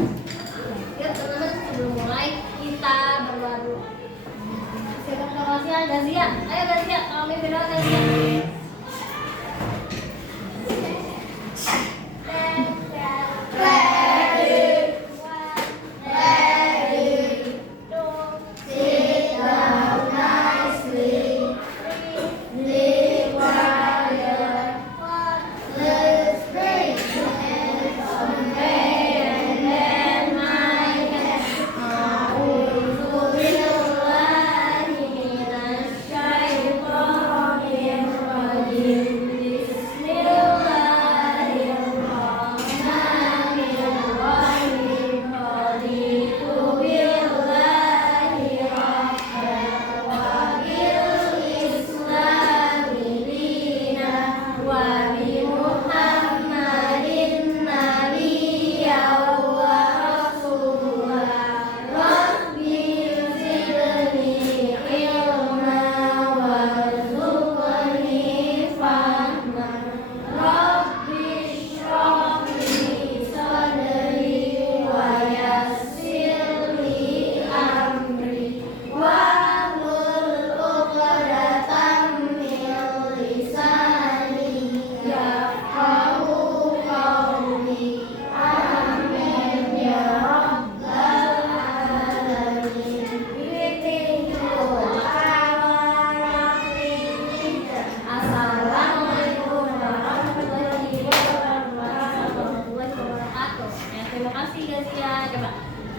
Yuk teman-teman, sebelum mulai kita berdoa dulu. Siapa proklamasi Gazia? Ayo Gazia, kami berdoa Gazia.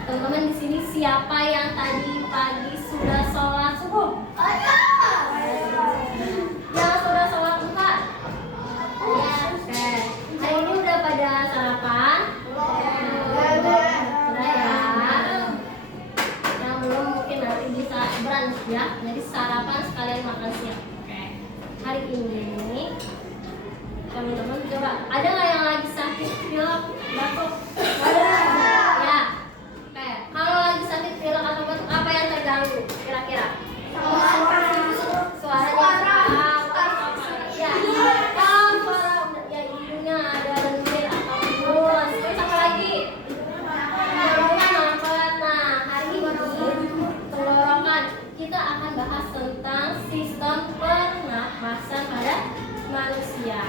Teman-teman di sini siapa yang tadi pagi sudah sholat subuh? Yang sudah sholat duha? Ya, oke. Hari ini udah pada sarapan? Sudah ya. Yang belum mungkin nanti bisa brunch ya. Jadi sarapan sekalian makan siang. Oke. Hari ini teman-teman coba, ada nggak yang lagi sakit pilek, batuk? Ada. Apa yang terganggu kira-kira? Suara ya, hidungnya ada lendir atau mulus. Terus apa lagi? Tenggorokan. Nah, hari ini tenggorokan kita akan bahas tentang sistem pernafasan pada manusia.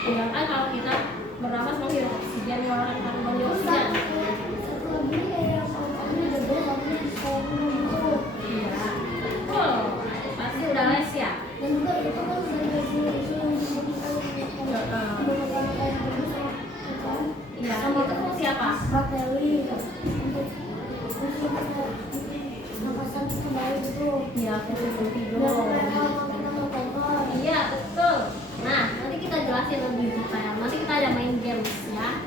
Sedangkan kalau kita bernafas menghirup oksigen, mengeluarkan karbon dioksida. Iya. Oh, pasti udah les ya. Dan juga itu kan isu yang iya, sama itu fungsi apa? Bakteri. Nafasan kembali itu. Iya, fungsi tidur. Iya, betul. Nah, nanti kita jelasin lebih detail. Nanti kita ada main games ya.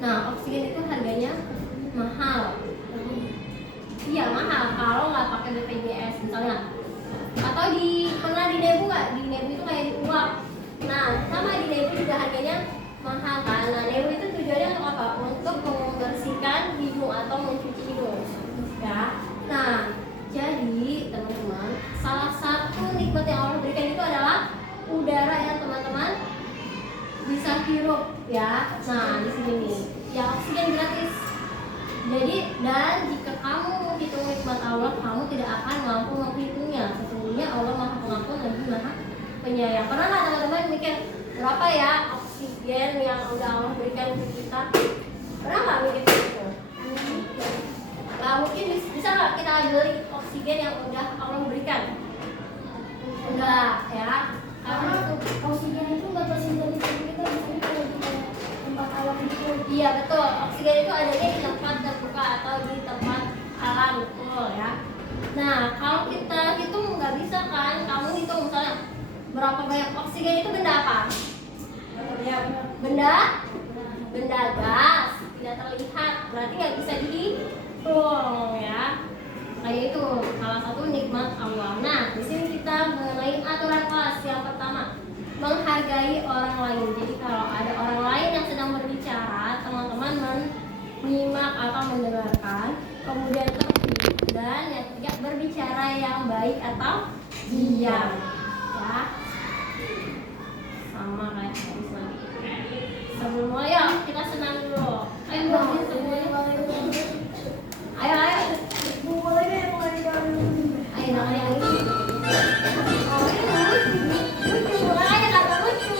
Nah, oksigen itu harganya mahal. Iya mahal kalau nggak pakai BPJS misalnya. Atau pernah di Debu nggak? Di Debu itu kayak diuap. Nah, sama di Debu juga harganya mahal kan. Nah, Debu itu tujuannya untuk apa? Untuk membersihkan hidung atau mencuci hidung. Ya. Nah, jadi teman-teman, salah satu nikmat yang Allah berikan itu adalah udara yang teman-teman bisa hirup ya. Nah, di sini nih, ya oksigen gratis. Jadi, dan jika kamu menghitung nikmat Allah, kamu tidak akan mampu menghitungnya. Sesungguhnya Allah Maha Pengampun lagi Maha Penyayang. Pernah nggak teman-teman mikir berapa ya oksigen yang udah Allah berikan ke kita? Pernah nggak mikir itu? Nah, mungkin bisa nggak kita beli oksigen yang udah Allah berikan? Enggak ya, karena itu oksigen itu nggak tersedia di tubuh kita, misalnya kalau di tempat alam itu. iya betul, oksigen itu adanya di tempat terbuka atau di tempat alam, betul ya. Nah, kalau kita hitung nggak bisa kan, kamu hitung misalnya berapa banyak oksigen itu benda apa? Benda gas, tidak terlihat, berarti nggak bisa dihitung ya. Kayak itu salah satu nikmat Allah. Nah, di sini kita mengenai aturan kelas. Yang pertama, menghargai orang lain. Jadi kalau ada orang lain yang sedang berbicara, teman-teman menyimak atau mendengarkan, kemudian tertib, dan yang ketiga berbicara yang baik atau diam. Ya, sama kayak tadi lagi. Sebelum mulai, yuk kita senang dulu. Ayo mulai semuanya. Ayo. Ayo jangan yang ini. Lucu, makanya kata lucu.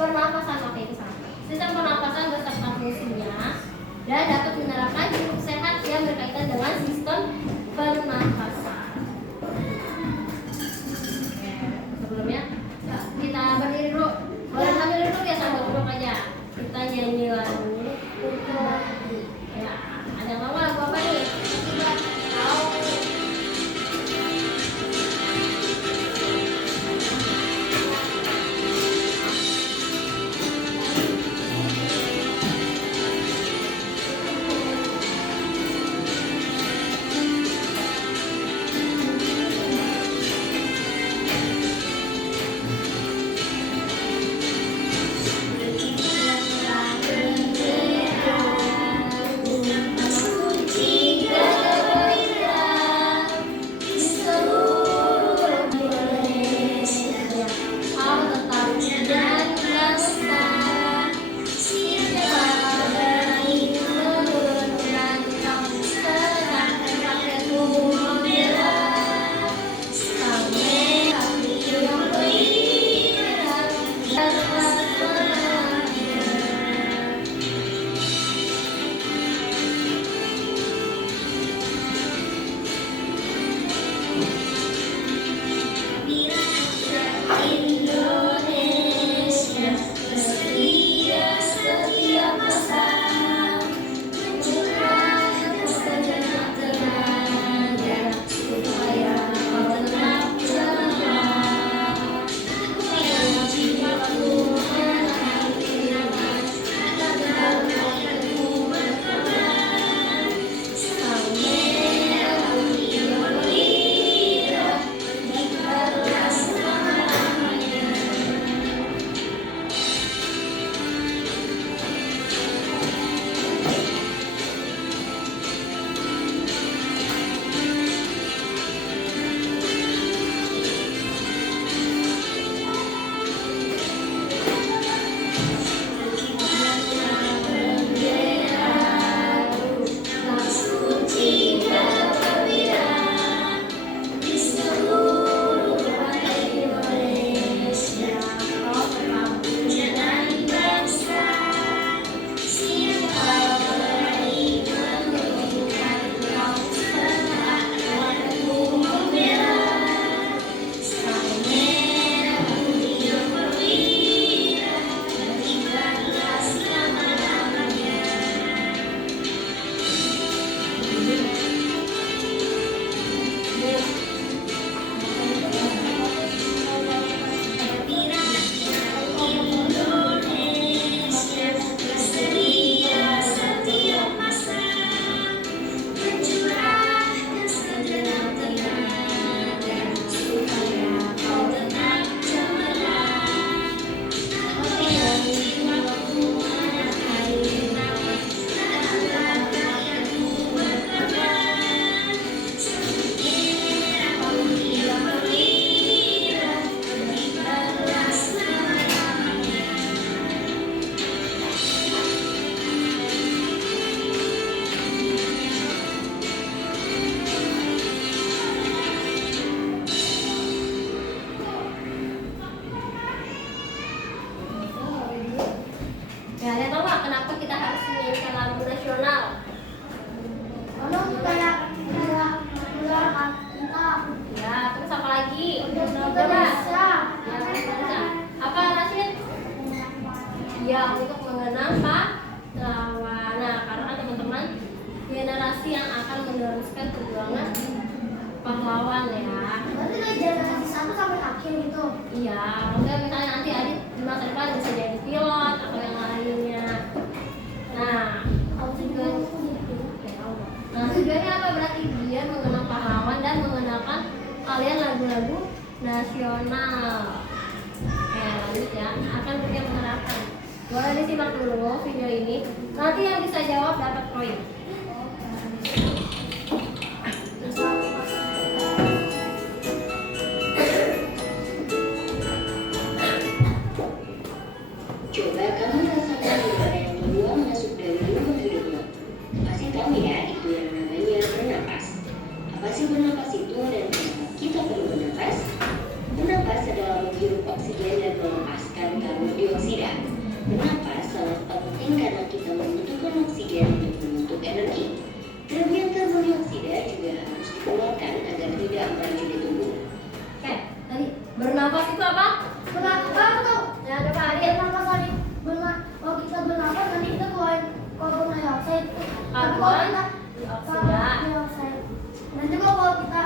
pernafasan pakai itu sama. sistem pernapasan beserta fungsinya, dan dapat menerapkan hidup sehat yang berkaitan dengan sistem pernapasan. Oke, sebelumnya kita berdiri dulu. Boleh sambil duduk ya, sambil duduk aja. Kita nyanyi lagu. Ya, ada yang mau lagu apa nih? Tahu? Ya, ada tahu nggak kenapa kita harus menyanyikan lagu nasional? Karena supaya tidak menyerahkan kita. Ya, terus apa lagi? Untuk kita Coba. bisa. Ya, bisa. Apa Rashid? Ya, untuk mengenang pahlawan. Nah, karena teman-teman generasi yang akan meneruskan perjuangan pahlawan ya. Berarti dari generasi 1 sampai akhir gitu. Iya, mungkin misalnya nanti Adit di masa depan bisa jadi pilot atau yang lainnya. Nah, tujuan, nah tujuannya apa? Berarti dia mengenang pahlawan dan mengenalkan kalian lagu-lagu nasional. Lanjut ya, akan punya menerapkan. Boleh disimak dulu video ini. Nanti yang bisa jawab dapat poin. Coba kamu rasakan udara yang keluar masuk dari lubung hidungmu. Pasti tahu ya itu yang namanya bernapas. Apa sih bernapas itu dan kenapa kita perlu bernapas? Bernapas adalah menghirup oksigen dan melepaskan karbon dioksida. Bernapas salah juga harus dikeluarkan agar tidak meracuni tubuh. Oke, tadi bernapas itu apa? Bernapas tuh. Ya, coba Adit. Bernapas tadi. Kalau kita bernapas nanti kita keluarin karbon dioksida. Karbon dioksida. Dan juga kalau kita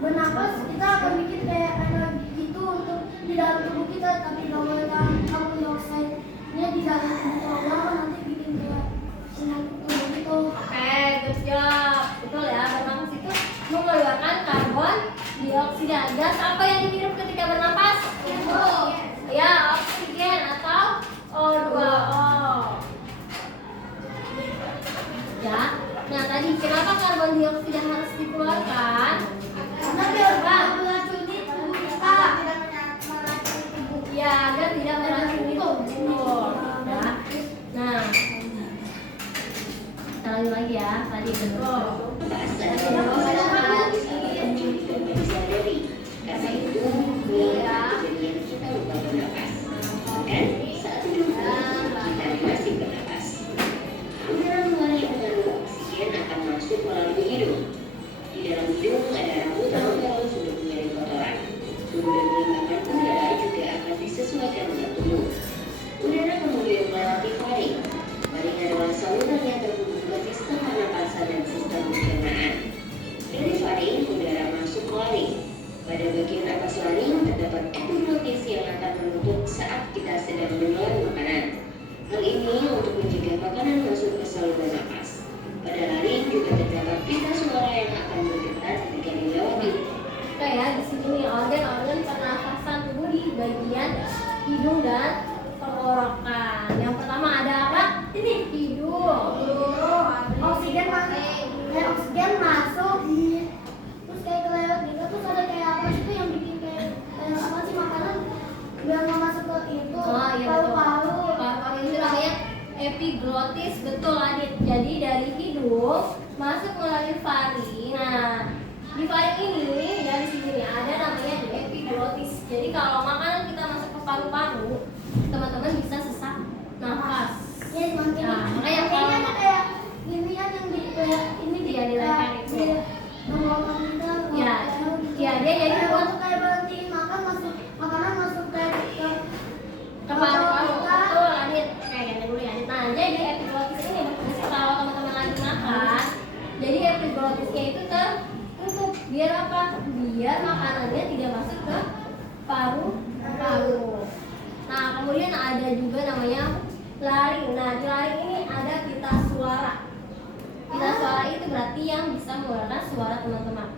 bernapas kita akan bikin kayak energi itu untuk di dalam tubuh kita, tapi kalau kita karbon dioksida nya di dalam tubuh orang nanti bikin kayak sinar tubuh itu. Oke, good job. Betul ya, bernapas itu mengeluarkan karbon dioksida. Gas apa yang dihirup ketika bernapas? Ya, oksigen atau O2O. Ya. Nah, tadi kenapa karbon dioksida harus dikeluarkan? Karena biar meracuni tubuh kita. Ya, agar tidak meracuni tubuh. Ya. Nah, kita lanjut lagi ya. Tadi betul. Napas adalah proses biologis yang tidak disadari. Karena itu, berulang kejadian kita lupa bernapas. Bahkan saat hidup kita masih bernapas. Udara luar yang mengandung oksigen akan masuk melalui hidung. Di dalam hidung ada rambut halus untuk menyaring kotoran. Suhu dan kelembapan udara juga akan disesuaikan dengan tubuh. Udara kemudian melewati faring. Faring adalah saluran yang terhubung ke sistem pernapasan dan sistem pencernaan. Dari faring, udara masuk ke laring. Pada bagian atas laring terdapat epiglotis yang akan menutup saat kita sedang menelan makanan. Hal ini untuk mencegah makanan masuk ke saluran napas. Pada laring juga terdapat pita suara yang akan bergetar ketika dilewati. Oke ya, di sini nih organ-organ pernafasan tubuh di bagian hidung dan tenggorokan. Yang pertama ada apa? Ini hidung. Oksigen masuk. Terus kayak kelewat gitu, terus ada kayak apa sih tuh yang bikin kayak apa sih makanan biar nggak masuk ke itu. Oh iya betul. Paru-paru itu namanya epiglotis, betul Adit. Jadi dari hidung masuk melalui faring. Nah, di faring ini ya di sini nih, ada namanya di epiglotis. Jadi kalau makanan kita masuk ke paru-paru, teman-teman bisa sesak nafas. Ya, Nah, makanya ini kalau ada kayak ginian yang di kayak ini di Iya, di leher itu. tenggorokan kita. Ya, ya dia jadi Kayak buat waktu kayak berhenti makan makanan masuk kayak ke ke paru-paru. Betul Adit. Oke, ganti dulu ya Adit. Nah, jadi epiglotis ini berfungsi kalau teman-teman lagi makan. Jadi epiglotisnya itu tertutup. Biar apa? Biar makanannya tidak masuk ke paru-paru. Nah, kemudian ada juga namanya laring. Nah, di laring ini ada pita suara. Pita suara itu berarti yang bisa mengeluarkan suara teman-teman.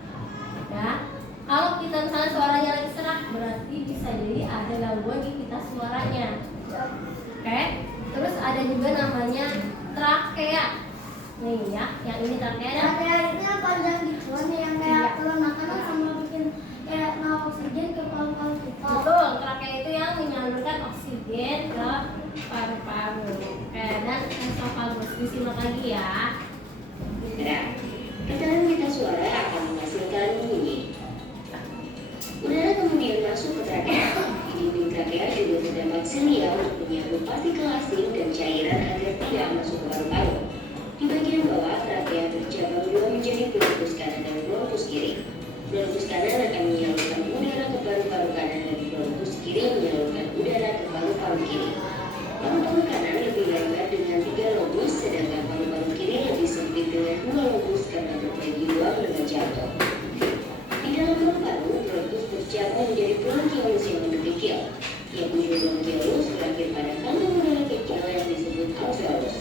Ya. Kalau kita misalnya suaranya lagi serak, berarti bisa jadi ada gangguan di pita suaranya. Oke. Terus ada juga namanya trakea. Nih ya, yang ini trakea ada. kayak ini yang panjang gitu yang kayak telan makanan sama bikin kayak naik oksigen ke paru-paru kita. Betul, trakea itu yang menyalurkan oksigen ke paru-paru. Oke, dan esofagus disimak lagi ya. Nah, getaran pita suara akan menghasilkan bunyi. Udara kemudian masuk ke trakea. Di dinding trakea juga terdapat silia untuk menyambut partikel asing dan cairan agar tidak masuk ke paru-paru. Di bagian bawah, trakea bercabang dua menjadi bronkus kanan dan bronkus kiri. Bronkus kanan akan menyalurkan udara ke paru-paru kanan dan bronkus kiri menyalurkan udara ke paru-paru kiri. Paru-paru kanan lebih lebar dengan 3 lobus, sedangkan paru-paru kiri lebih sempit dengan 2 lobus karena terbagi 2 dengan jantung. Di dalam paru-paru, bronkus bercabang menjadi bronkiolus yang lebih kecil. Yang ujung bronkiolus berakhir pada kantong udara kecil yang disebut alveolus.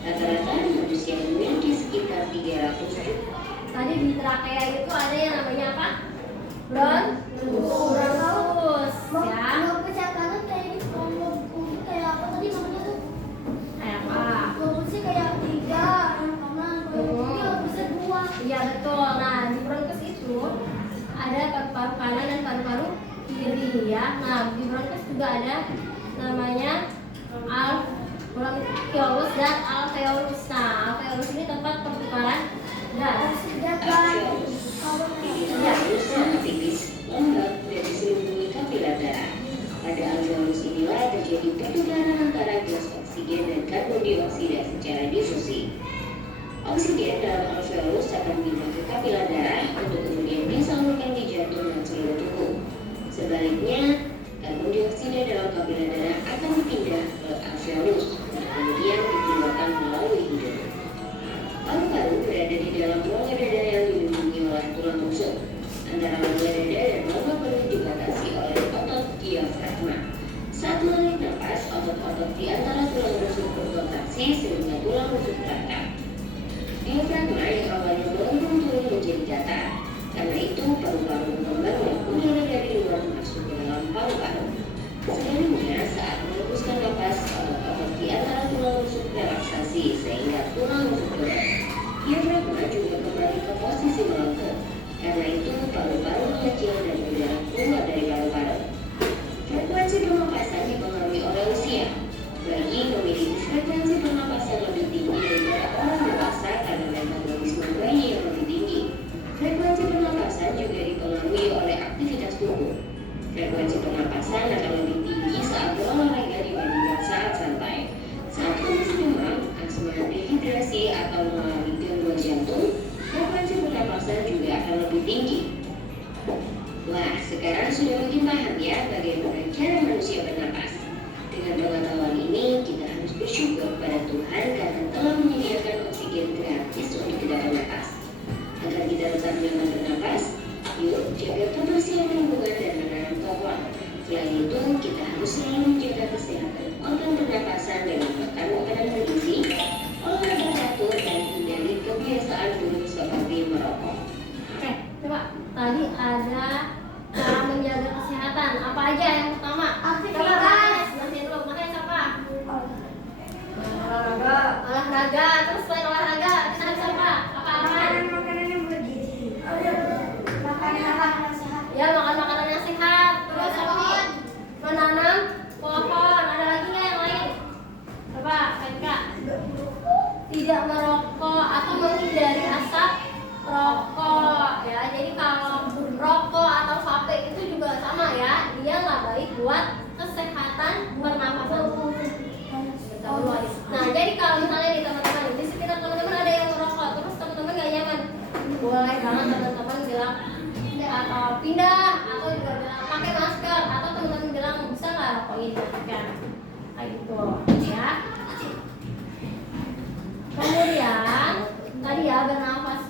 Rata-rata manusia memiliki sekitar 300 juta. Tadi di trakea itu ada yang namanya apa? Bronkus. Ya. Mau kesehatan kayak ini kalau kayak apa tadi namanya tuh? Kayak apa? Lobusnya kayak 3 yang kanan, kalau ini lobusnya 2. Iya betul. Nah, di bronkus itu ada paru-paru kanan dan paru-paru kiri ya. Nah, di bronkus juga ada namanya bronkiolus dan alveolus. Nah, alveolus ini tempat pertukaran gas. Alveolus. Ini alveolus sangat tipis, lembab, dan diselubungi kapiler darah. Pada alveolus inilah terjadi pertukaran antara gas oksigen dan karbon dioksida secara difusi. Oksigen dalam alveolus akan pindah ke kapila darah untuk kemudian disalurkan di jantung dan seluruh tubuh. Sebaliknya, karbon dioksida dalam kapila darah akan dipindah ke alveolus untuk kemudian dikeluarkan melalui hidung. Paru-paru berada di dalam rongga dada yang dilindungi oleh tulang rusuk. Antara rongga dada dan rongga perut dibatasi oleh otot diafragma. Saat menarik napas, otot-otot di antara tulang rusuk berkontraksi sehingga tulang rusuk beratak. Diafragma yang awalnya melengkung turun menjadi datar. Karena itu, paru-paru berkembang dan udara dari luar masuk ke dalam paru-paru. Sebaliknya, saat menghembuskan napas, otot-otot di antara tulang rusuk relaksasi sehingga tulang rusuk berat. Diafragma juga kembali ke posisi melengkung. Karena itu, paru-paru mengecil dan udara keluar dari paru-paru. Frekuensi pernapasan dipengaruhi oleh usia. Bayi memiliki frekuensi pernapasan lebih tinggi daripada orang dewasa karena metabolisme bayi yang lebih tinggi. Frekuensi pernapasan juga dipengaruhi oleh aktivitas tubuh. Frekuensi pernapasan akan lebih tinggi saat berolahraga dibandingkan saat santai. Saat kondisi demam, asma, dehidrasi atau mengalami gangguan jantung, frekuensi pernapasan juga akan lebih tinggi. Wah, sekarang sudah makin paham ya bagaimana cara manusia bernapas. Dengan pengetahuan ini, kita harus bersyukur pada Tuhan karena telah menyediakan oksigen gratis untuk kita bernapas. Agar kita tetap nyaman bernapas, yuk jaga kebersihan lingkungan dan menanam pohon. Selain itu, kita harus selalu menjaga kesehatan organ pernapasan dengan makan makanan bergizi, olahraga teratur, dan hindari kebiasaan buruk seperti merokok. Oke, coba tadi ada cara menjaga kesehatan. Apa aja yang pertama? Aktivitas. Jelasin dulu, makanya siapa? Olahraga. Olahraga. Terus selain olahraga, kita harus apa? Makanan yang bergizi. Makanan sehat. Ya, makan makanan yang sehat. Terus apa? Menanam pohon. Ada lagi nggak yang lain? Coba, Kak. Tidak merokok atau menghindari asap rokok. Ya, jadi kalau rokok atau vape itu juga sama ya. Dia nggak baik buat kesehatan pernapasan. Nah, jadi kalau misalnya di teman-teman di sekitar teman-teman ada yang merokok, terus teman-teman nggak nyaman, boleh banget teman-teman bilang atau pindah, atau juga bilang pakai masker, atau teman-teman bilang bisa nggak rokokin kan, kayak gitu ya. Kemudian tadi ya bernafas,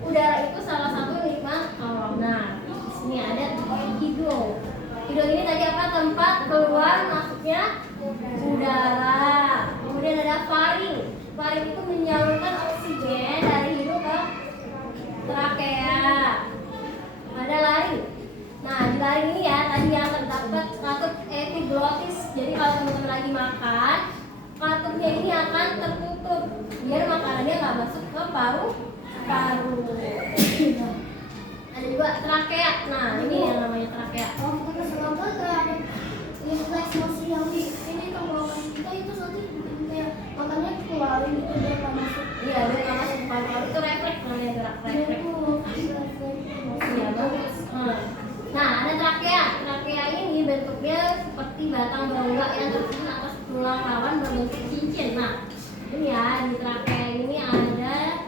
udara itu salah satu nikmat Allah. Nah, di sini ada hidung. Hidung ini tadi apa? Tempat keluar masuknya udara. Kemudian ada faring. Faring itu menyalurkan oksigen dari hidung ke trakea. Ada laring. Nah, di laring ini ya tadi yang terdapat katup epiglotis. Jadi kalau teman-teman lagi makan, katupnya ini akan tertutup biar makanannya nggak masuk ke paru-paru. Ada juga trakea. Nah, ini yang namanya trakea. Kalau kita selama ada refleks masih yang di ini tenggorokan kita itu nanti kayak makannya keluarin gitu dia nggak masuk. Iya, dia nggak masuk ke paru-paru, itu refleks namanya, gerak refleks. Iya, bagus. Nah, ada trakea. Trakea ini bentuknya seperti batang berongga yang tersusun atas tulang rawan berbentuk cincin. Nah, ini ya di trakea ini ada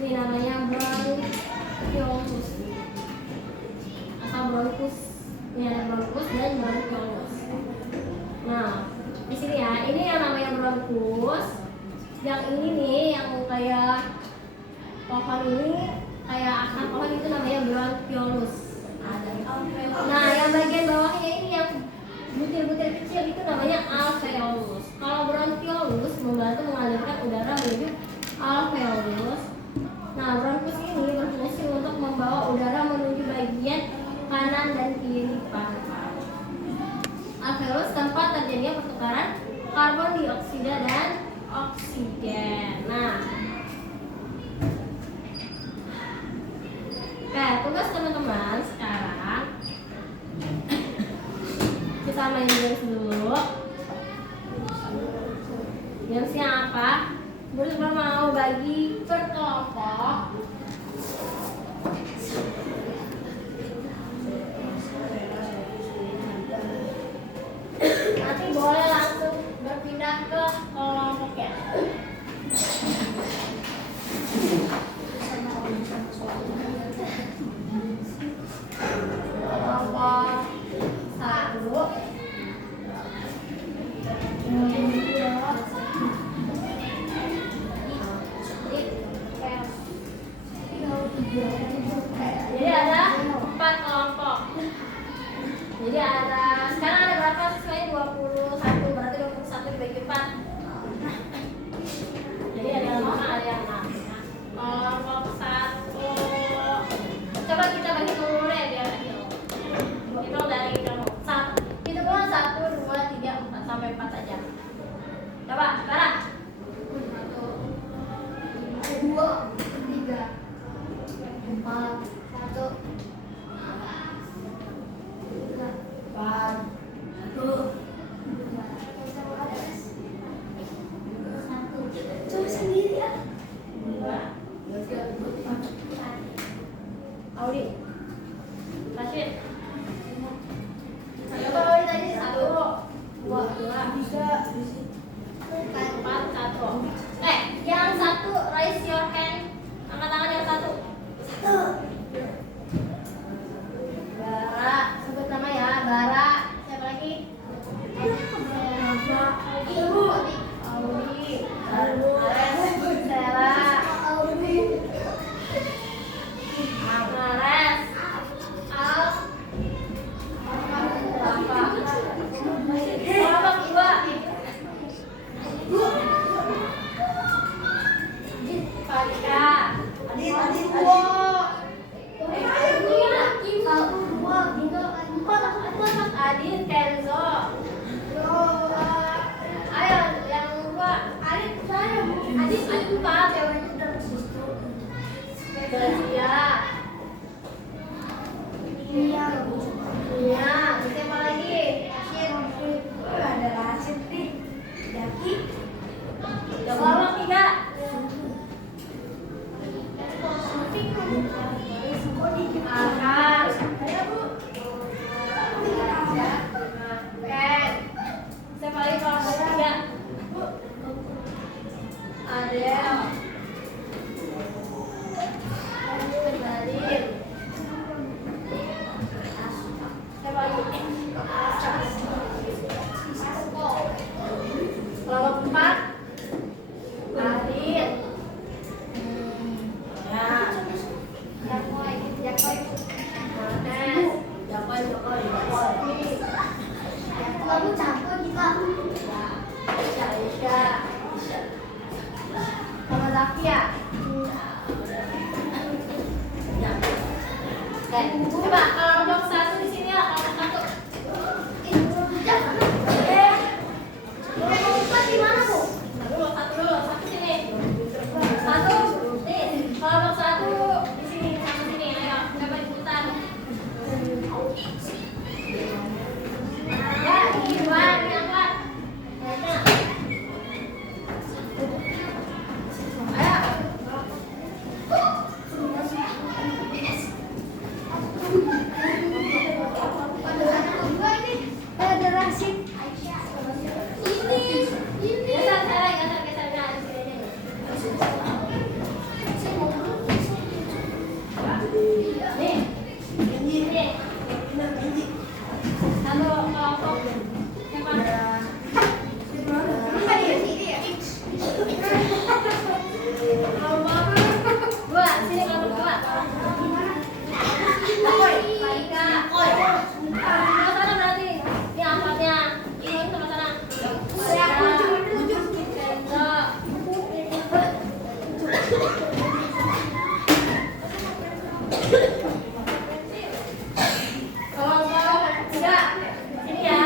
ini namanya bronchioles atau bronkus. Ini ada bronkus dan bronchioles. Nah, di sini ya, ini yang namanya bronkus. Yang ini nih, yang kayak pohon ini, kayak akar pohon itu namanya bronchioles. Nah, yang bagian bawahnya ini yang butir-butir kecil itu namanya alveolus. Kalau bronchioles membantu mengalirkan udara menuju alveolus. Nah, bronkus ini berfungsi untuk membawa udara menuju bagian kanan dan kiri paru-paru. Alveolus tempat terjadinya pertukaran karbon dioksida dan oksigen. Nah, oke, tugas teman-teman sekarang kita main games dulu. Gamesnya apa? Berdua mau bagi per kelompok. Nanti boleh langsung berpindah ke kelompoknya. 4 aja. Coba, sekarang. 1, 2, 3, 4, 1, 4, 1. Coba sendiri ya. 2. Audi. Rashid. Coba Audi tadi 1, 2, 3, 4, 1. Yang satu raise your hand. Angkat tangan yang satu. Bara, sebut nama ya. Bara. Siapa lagi? Audi. Stella. Mares. Al. Kelompok 2. Farika. Adit, Kenzo. Ayo, yang 2. Adit 4. Gracia. Iya. Siapa lagi? Ada Rashid nih. Jaki. Kelompok 3. Akan. Siapa lagi kelompok 3? Adel. Nadine. Siapa lagi? Kelompok 4. Adit. Kamu capek kita. Aisyah. Sama Zafia. Coba kelompok 1 di sini ya, kelompok 4 di mana, Bu? 1. Satu sini. Satu. Nih, kelompok 1 di sini sama sini. Ayo, coba ikutan. Ya, Iwan, diangkat. Ada Rashid. Geser, nah, di sini aja. Nih. Nih. Satu kelompok. Siapa? Kelompok 2. Sini kelompok 2. Farika. Sama sana berarti. Ini angkatnya. Ini sama sana. Kenzo. Kelompok 3. Sini ya.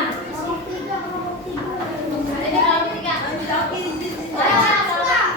Ini kelompok 3. Ayo, kelompok 3.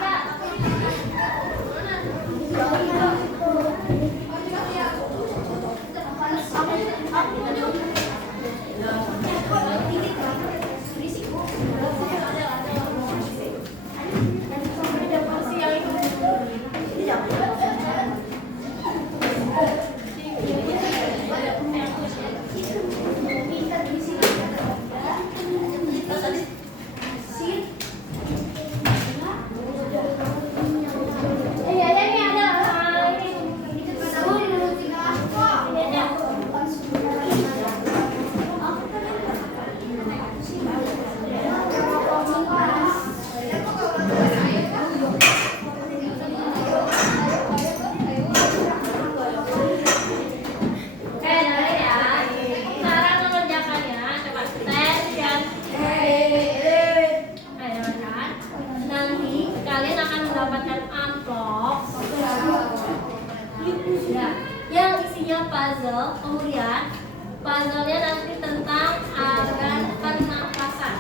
puzzle, kemudian puzzle-nya nanti tentang organ pernapasan.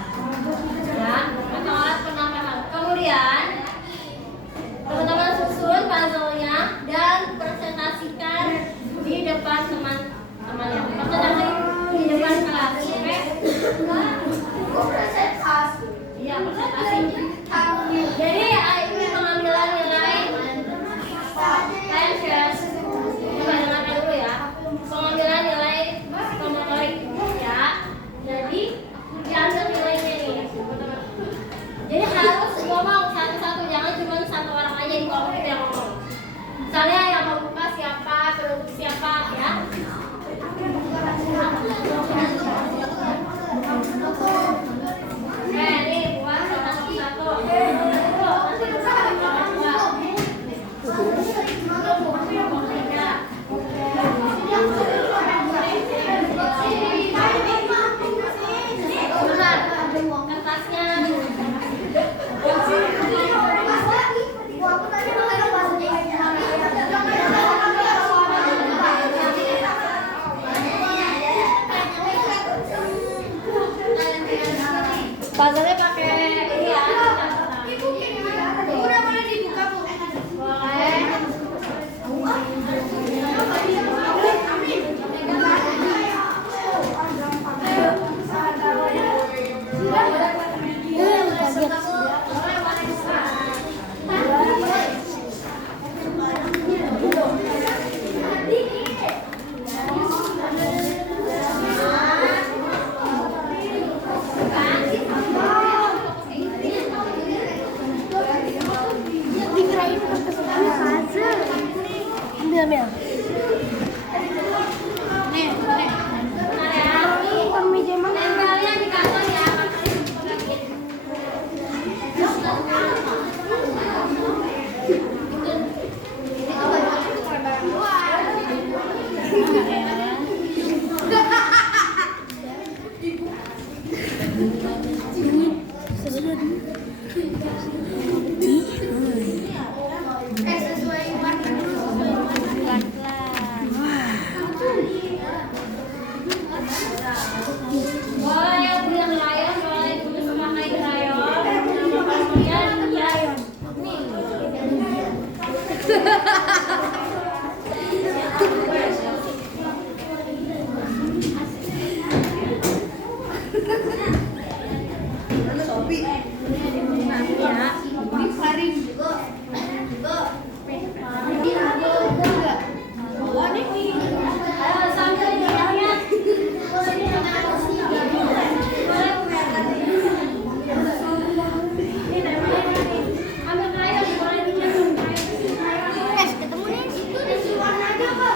Puzzle-nya pakai ini ya. Udah boleh dibuka, Bu? Boleh. Ambil. Kalian di kantor ya. Boleh yang punya krayon, boleh tulis memakai krayon. Nama passwordnya dia. Sambil dilihat. Ambil krayon, boleh dilihat. Ketemu nih. Itu warnanya apa?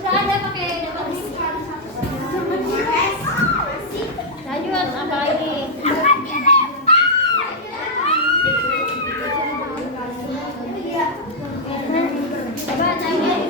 Udah ada pakai lanjut apa lagi? Coba tanya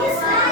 Bisa.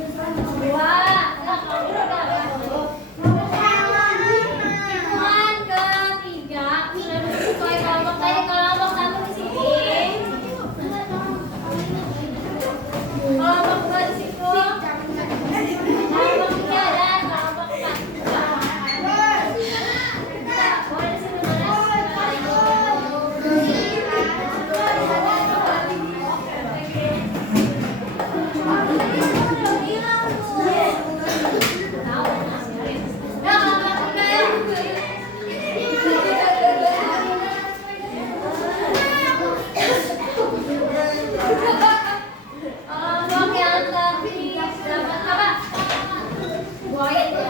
Dua. Nah, kamu udah hitungan ketiga sudah sesuai kelompok tadi. Kelompok satu di sini, kelompok dua di situ, kelompok tiga dan kelompok empat. Boleh di sini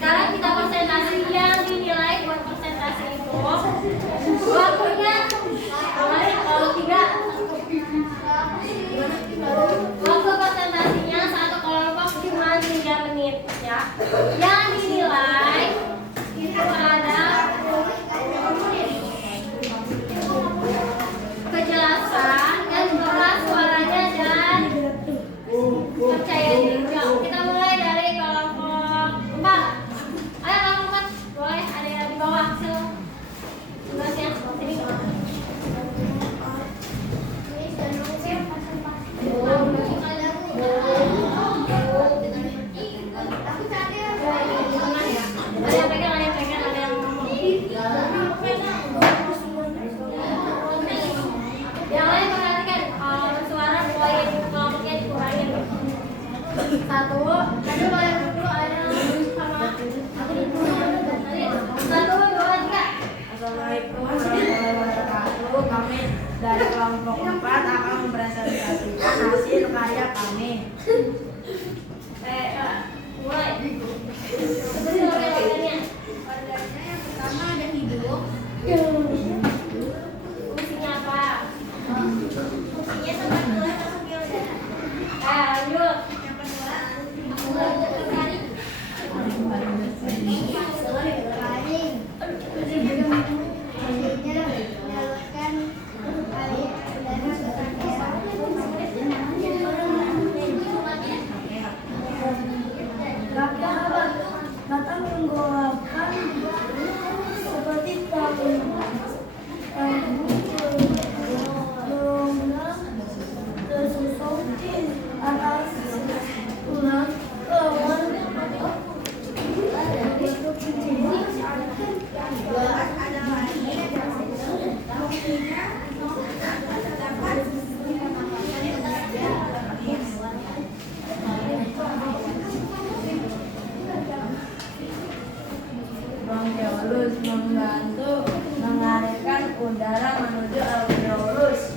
sekarang kita presentasi yang dinilai buat presentasi itu. Waktunya tiga. Waktu presentasinya satu kelompok cuma 3 menit ya. Yang dinilai itu ada kejelasan dan keras suaranya dan percaya diri. Yuk, kita mulai dari kelompok 4. Ayo kelompok 4, boleh ada yang di bawah hasil tugasnya. Sini. Ada yang pegang, ada yang ngomong. Yang lain perhatikan, suara poin kelompoknya dikurangin. Satu, tadi boleh dulu ada sama satu, dua, tiga. Assalamualaikum warahmatullahi wabarakatuh. Kami dari kelompok 4 akan mempresentasikan hasil karya kami. Mulai. Seperti organnya. Organnya yang pertama ada hidup. Fungsinya apa? Fungsinya tempat tulang masuk ke udara. Lanjut. Yang kedua, paling hasilnya menyalurkan aliran udara ke Maka menggolakkan seperti tahun gelombang tersusun di atas tulang lawan bentuk cincin. ada lagi fungsinya dapat bronkiolus membantu mengalirkan udara menuju alveolus.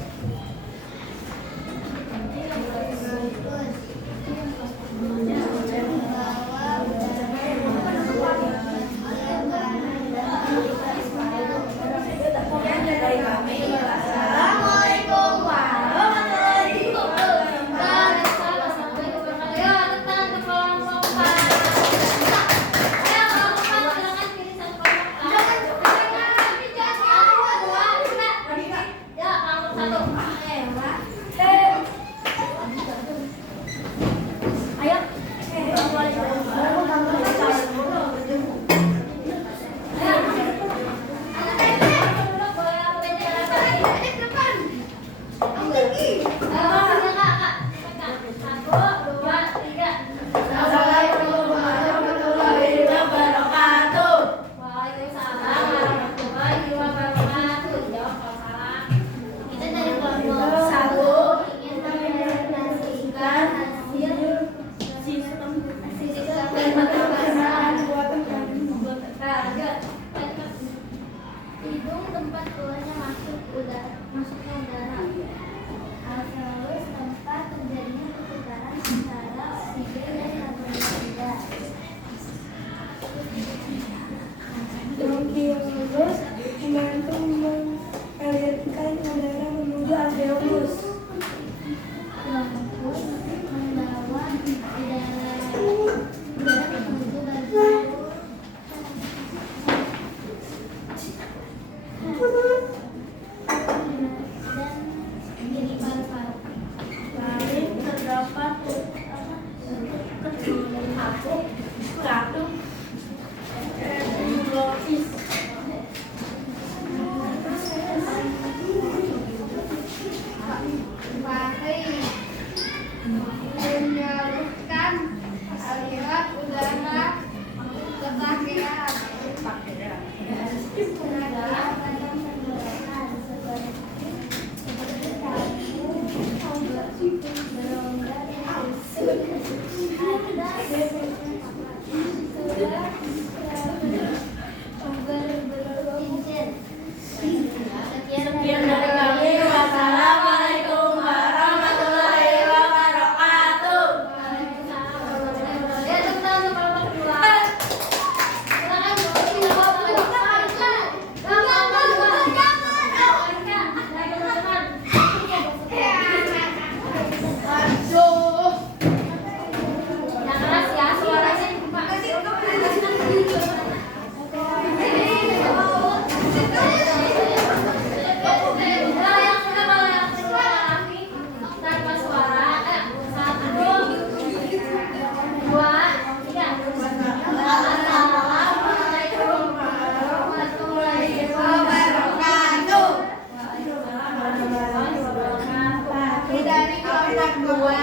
kita keluar.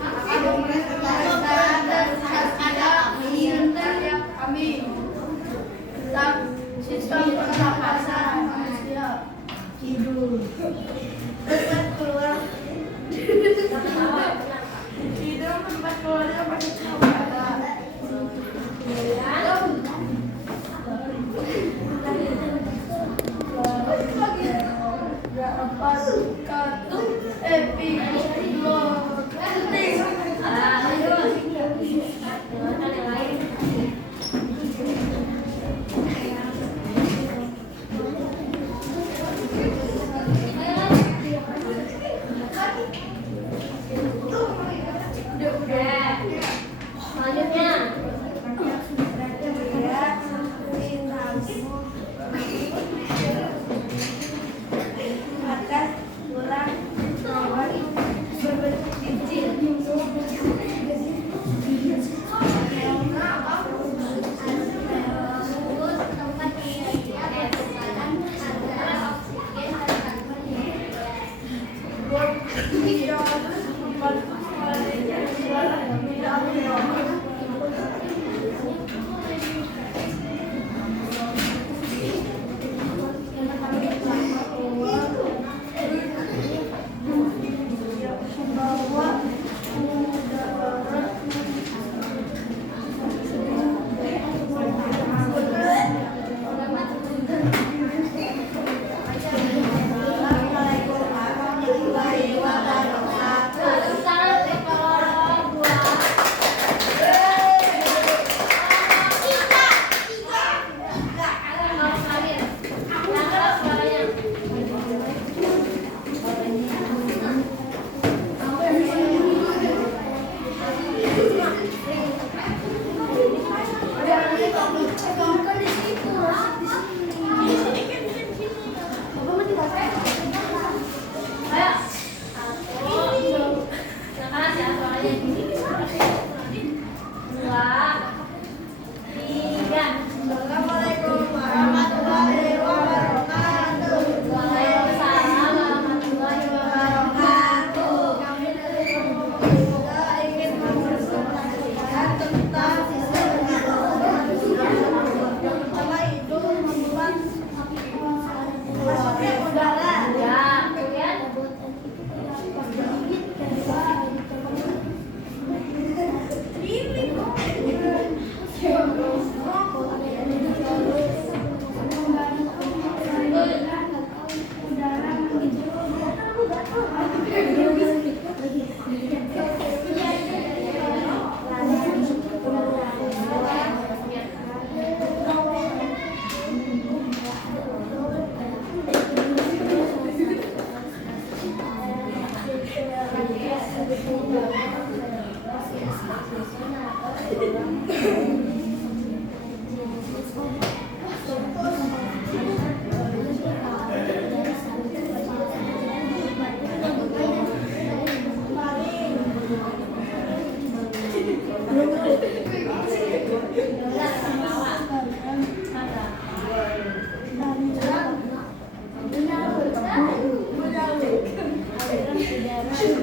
Akan mempresentasikan kami tentang sistem pernapasan manusia hidup. Tempat keluar hidup, tempat keluarnya pakai cahaya.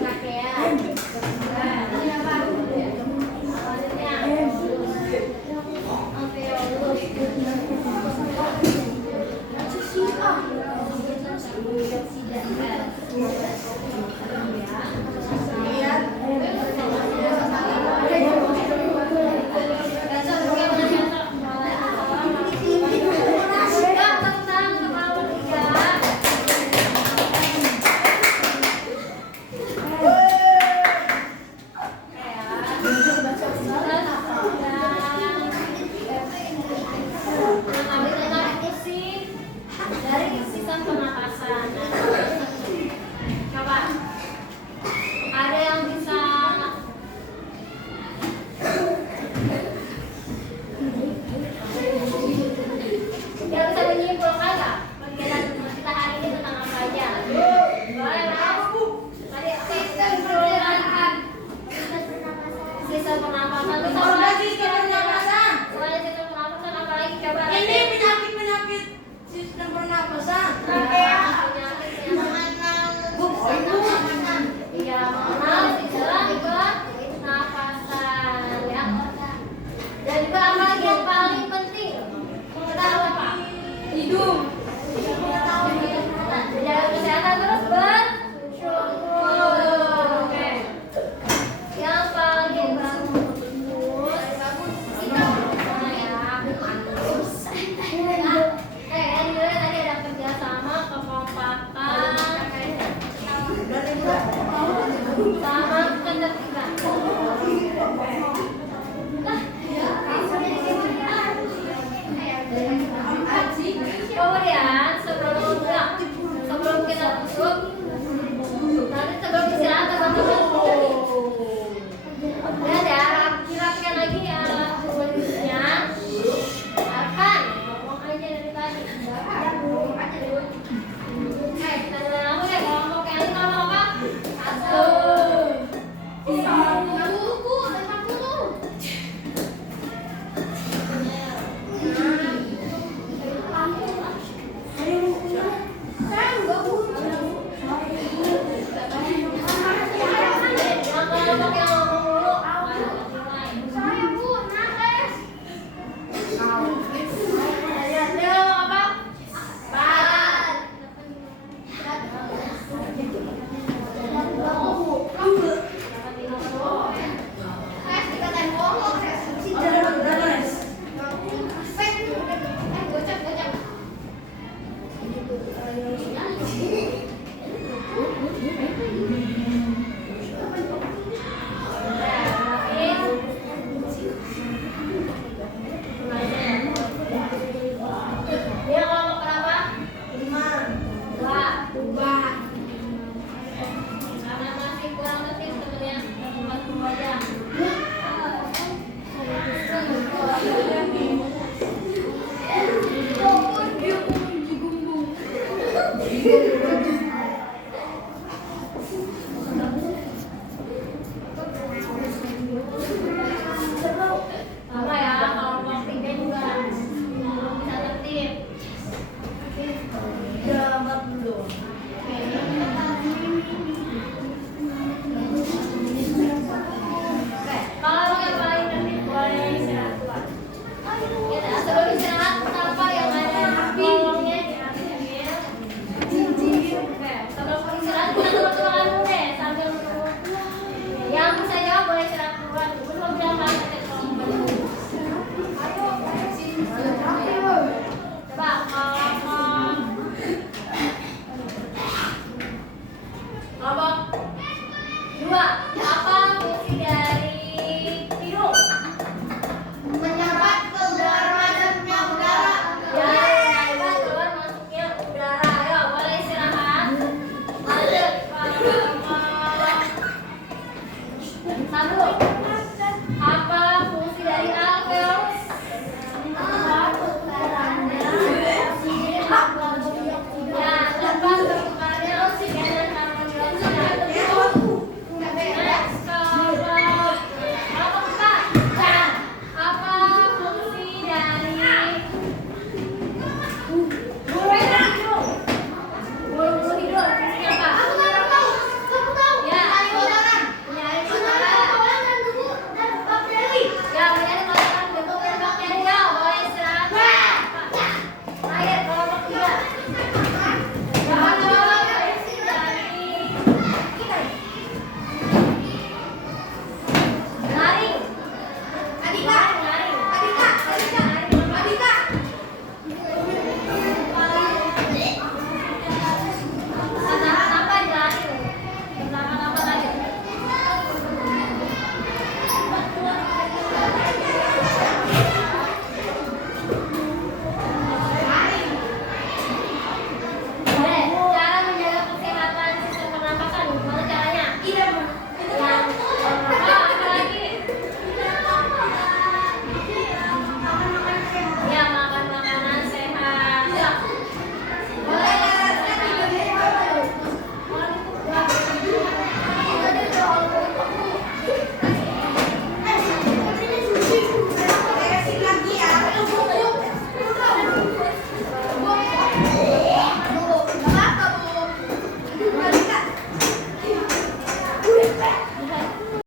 Pakaian. Sama kehendak kita. Kemudian sebelum kita tutup, nanti sebelum istirahat teman-teman udah rapikan lagi ya tulisnya. Akan ngomong aja dari tadi. Kita ngomong ya, ngomong kayak ini ngomong apa? Satu. Buku, lempar dulu. Dia ngomong berapa? 2. Karena masih kurang tertib sebenarnya, cuma 2 jam. Sama ya, kalau mau tiga juga bisa tertib. Kalau yang paling tertib boleh istirahat dulu. Ya, sebelum istirahat apa yang ada kolomnya diambil. Oke, sebelum istirahat kita tebak-tebakan dulu deh sambil menunggu. Yang bisa jawab boleh istirahat duluan. Gue belum bilang kan kalau mau baca. Coba kelompok 2 apa